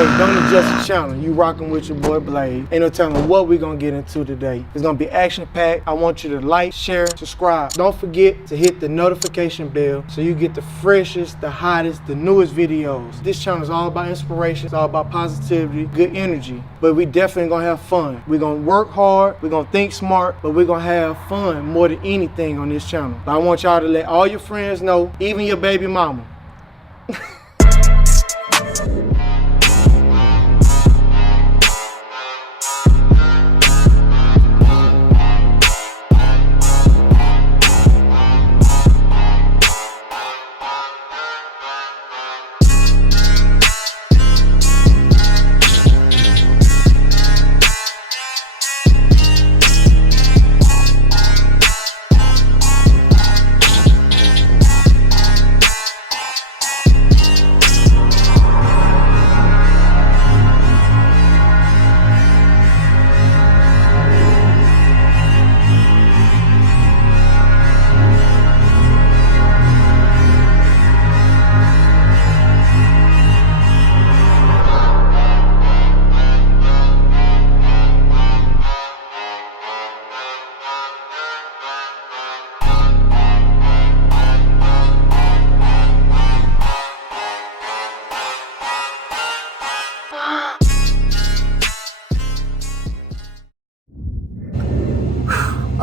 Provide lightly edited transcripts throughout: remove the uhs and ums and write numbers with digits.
Hey, don't adjust the channel. You rocking with your boy Blade. Ain't no telling what we gonna get into today. It's gonna be action-packed. I want you to like, share, subscribe. Don't forget to hit the notification bell so you get the freshest, the hottest, the newest videos. This channel is all about inspiration. It's all about positivity, good energy. But we definitely gonna have fun. We're gonna work hard. We're gonna think smart, but we're gonna have fun more than anything on this channel. But I want y'all to let all your friends know, even your baby mama.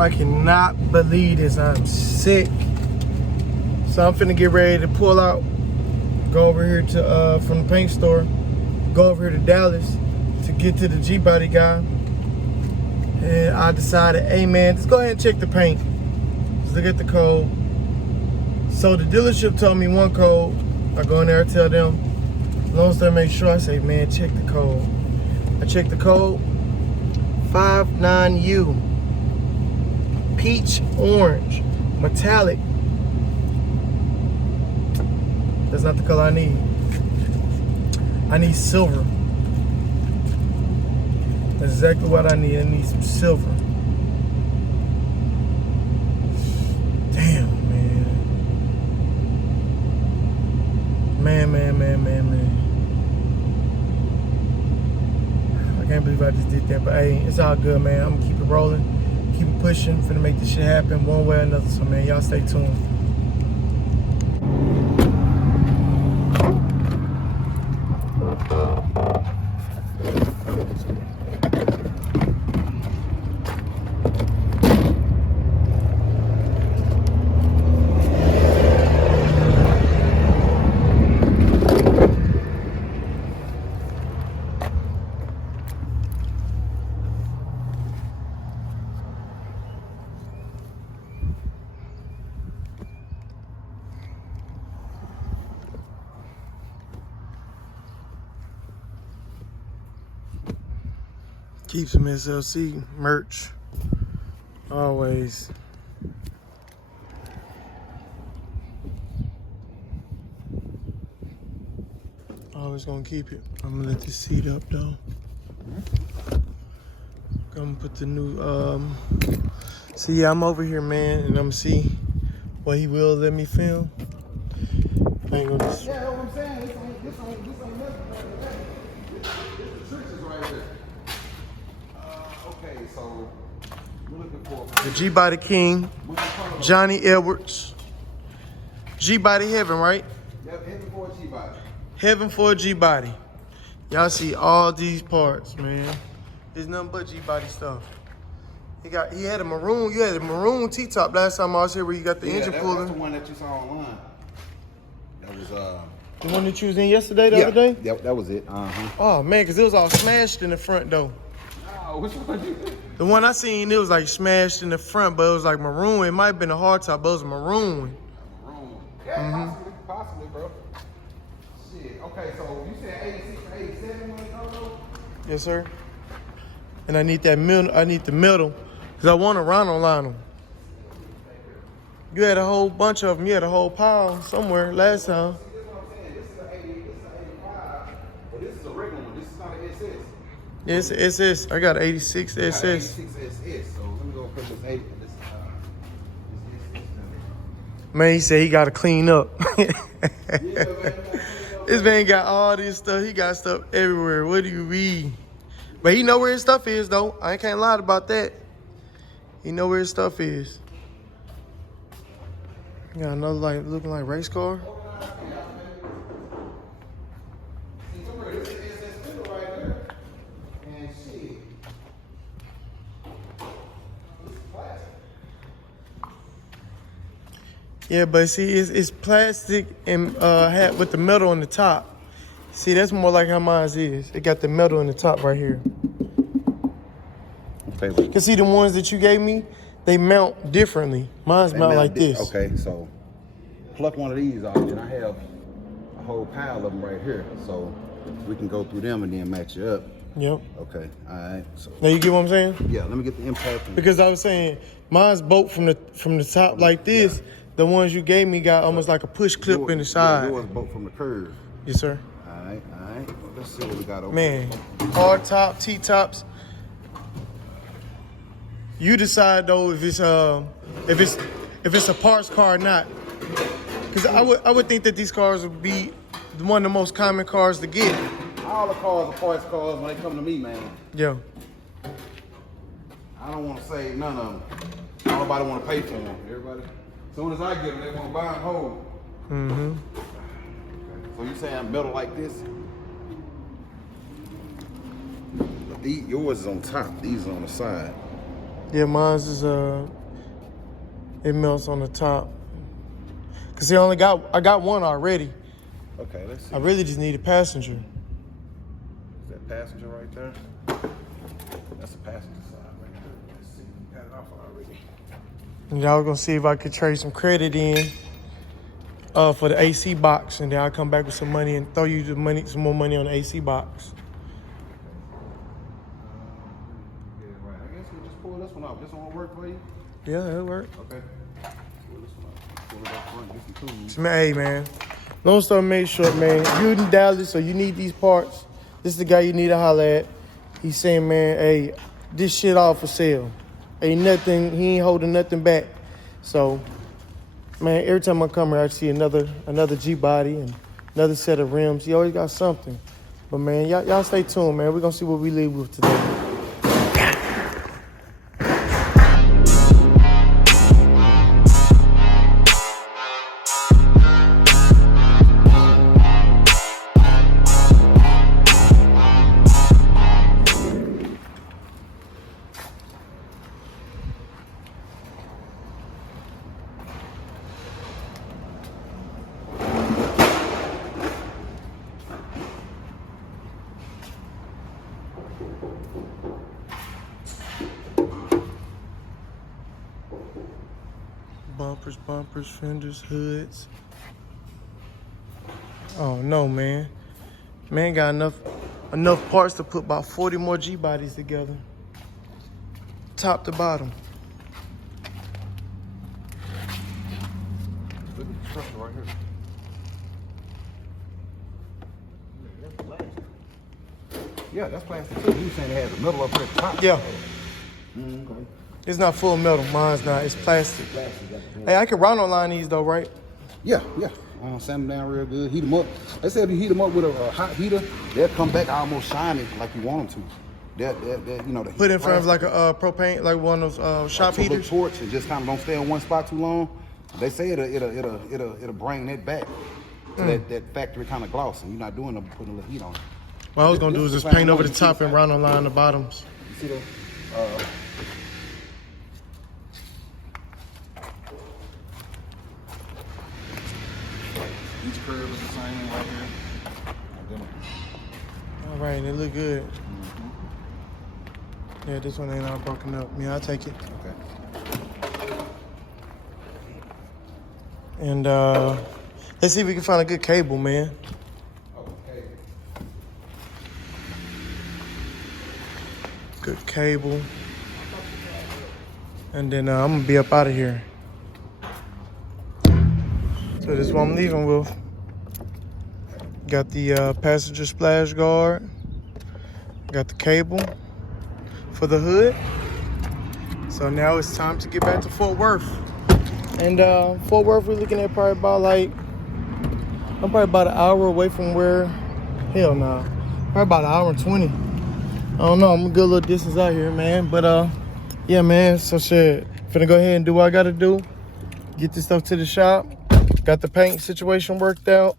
I cannot believe this. I'm sick. So I'm finna get ready to pull out, go over here to from the paint store, go over here to Dallas to get to the Gbody guy. And I decided, hey man, just go ahead and check the paint. Just look at the code. So the dealership told me one code. I go in there and tell them, long story make sure, I say, man, check the code. I check the code, 59U. Peach orange, metallic. That's not the color I need. I need silver. That's exactly what I need. I need some silver. Damn, man. Man. I can't believe I just did that, but hey, it's all good, man. I'm gonna keep it rolling. Keep pushing, finna make this shit happen one way or another. So man, y'all stay tuned. Keep some SLC merch, always. Always gonna keep it. I'm gonna let this seat up though. I'm gonna put the new, so yeah, I'm over here, man, and I'm gonna see what he will let me film. I ain't gonna just... Yeah, what I'm saying, this ain't nothing. This the trenches right here. Okay, so we're looking for the Gbody King, Johnny Edwards. Gbody Heaven, right? Yep, Heaven for a GBody. Heaven for a Gbody. Y'all see all these parts, man. There's nothing but Gbody stuff. He had a maroon, you had a maroon T-top last time I was here where you got the engine pulling. That's the one that you saw online. That was the one that you was in yesterday, the other day? Yeah, that was it. Oh man, cause it was all smashed in the front though. Oh, which one you? The one I seen, it was like smashed in the front, but it was like maroon. It might have been a hard top, but it was maroon. Maroon. Yeah, possibly, bro. Shit. Okay, so you said 86 or 87 when it comes over? Yes, sir. And I need that middle. I need the middle, cause I want to Ronald line them. You had a whole bunch of them. You had a whole pile somewhere last time. See, this is what I'm saying. This is an 80, this is an 85, but this is a regular one. This is not an SS. Yes, SS. I got 86 SS. 86 SS. So let me go put this 8. This Man, he said he got to clean up. Yeah, man. This man got all this stuff. He got stuff everywhere. What do you read? But he know where his stuff is, though. I can't lie about that. He know where his stuff is. Got another like looking like race car. Yeah, but see, it's plastic and hat with the metal on the top. See, that's more like how mine is. It got the metal on the top right here. Okay. Cause see, the ones that you gave me, they mount differently. Mine's mount like this. Okay, so pluck one of these off, and I have a whole pile of them right here. So we can go through them and then match it up. Yep. Okay, all right. So now you get what I'm saying? Yeah, let me get the impact. Because I was saying, mine's bolt from the top like this. Yeah. The ones you gave me got almost like a push clip in the side. Yeah, yours bolt from the curve. Yes, sir. All right. Well, let's see what we got over man, hard top, T-tops. You decide though if it's a parts car or not. Because I would think that these cars would be one of the most common cars to get. All the cars are parts cars when they come to me, man. Yeah. I don't want to say none of them. Nobody want to pay for them. Everybody. As soon as I get them, they want to buy and hold. Mm-hmm. So you saying metal like this? But yours is on top. These are on the side. Yeah, mine's is it melts on the top. Cause see, I got one already. Okay, let's see. I really just need a passenger. Is that passenger right there? That's the passenger side right there. Let's see, we got it off already. And y'all gonna see if I could trade some credit in for the AC box, and then I'll come back with some money and throw you the money, some more money on the AC box. Yeah, right. I guess we'll just pull this one off. This one will work for you? Yeah, it'll work. Okay. Pull this one off. Pull it up front, get some tools. So, man, hey, man. Long story made short, man. You in Dallas, so you need these parts. This is the guy you need to holler at. He's saying, man, hey, this shit all for sale. Ain't nothing, he ain't holding nothing back. So, man, every time I come here, I see another Gbody and another set of rims. He always got something. But, man, y'all stay tuned, man. We're going to see what we leave with today. Bumpers, fenders, hoods. Oh no, man. Man got enough parts to put about 40 more Gbodies together. Top to bottom. Look at the structure right here. Yeah, that's plastic too. You saying it has a metal up here at the top? Yeah. Okay. It's not full metal. Mine's not. It's plastic. Hey, I can round line these though, right? Yeah. Sand them down real good. Heat them up. They said if you heat them up with a hot heater, they'll come back almost shiny like you want them to. They'll you know, the put in front of like a propane, like one of those shop heaters. Torch and just kind of don't stay in one spot too long. They say it'll bring that back to that factory kind of gloss, and you're not doing them putting a little heat on it. What I was gonna do is just paint over the top and round line the bottoms. You see the each curve is the same right here. All right, they look good. Yeah, this one ain't all broken up. Yeah, I'll take it. Okay. And let's see if we can find a good cable, man. Okay. Good cable. And then I'm gonna be up out of here. So this is what I'm leaving with. Got the passenger splash guard. Got the cable for the hood. So now it's time to get back to Fort Worth. And Fort Worth, we're looking at probably about like I'm probably about an hour away from where, hell no. Probably about an hour and 20. I don't know, I'm a good little distance out here, man. But yeah, man, so shit. Finna go ahead and do what I gotta do. Get this stuff to the shop. Got the paint situation worked out.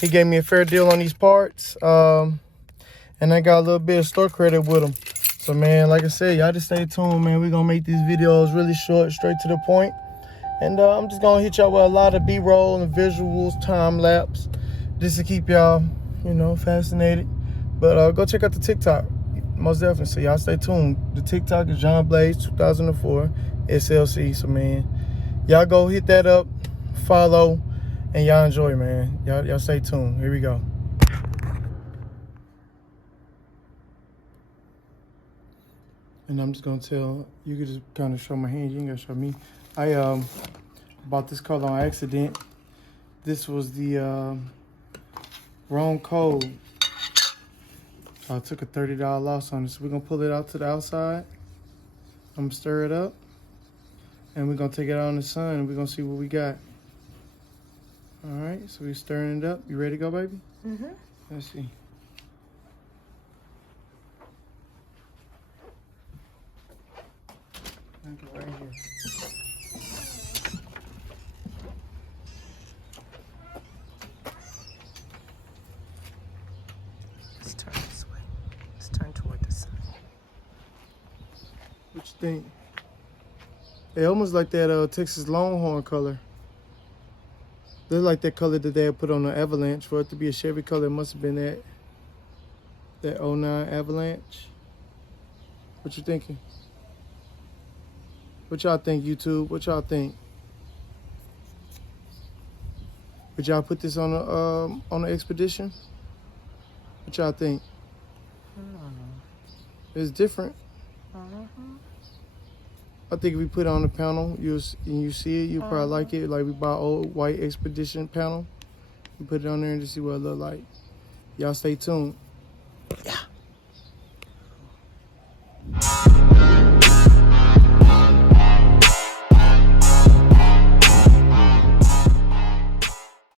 He gave me a fair deal on these parts. And I got a little bit of store credit with him. So man, like I said, y'all just stay tuned, man. We're gonna make these videos really short, straight to the point. And I'm just gonna hit y'all with a lot of B-roll and visuals, time lapse, just to keep y'all, you know, fascinated. But go check out the TikTok, most definitely. So y'all stay tuned. The TikTok is John Blaze 2004 SLC. So man, y'all go hit that up, follow, and y'all enjoy, man. Y'all stay tuned. Here we go. And I'm just gonna tell you, could just kind of show my hand. You ain't gotta show me. I bought this color on accident. This was the wrong code. So I took a $30 loss on it. So we're gonna pull it out to the outside. I'm gonna stir it up, and we're gonna take it out in the sun, and we're gonna see what we got. All right, so we're stirring it up. You ready to go, baby? Mm-hmm. Let's see. Right here. Let's turn this way. Let's turn toward the sun. What you think? It almost like that Texas Longhorn color. They like that color that they had put on the Avalanche. For it to be a Chevy color, it must have been that 09 Avalanche. What you thinking? What y'all think, YouTube? What y'all think? Would y'all put this on the expedition? What y'all think? It's different. I think if we put it on the panel, you see it, you probably like it. Like we buy old white expedition panel, and put it on there and just see what it look like. Y'all stay tuned. Yeah.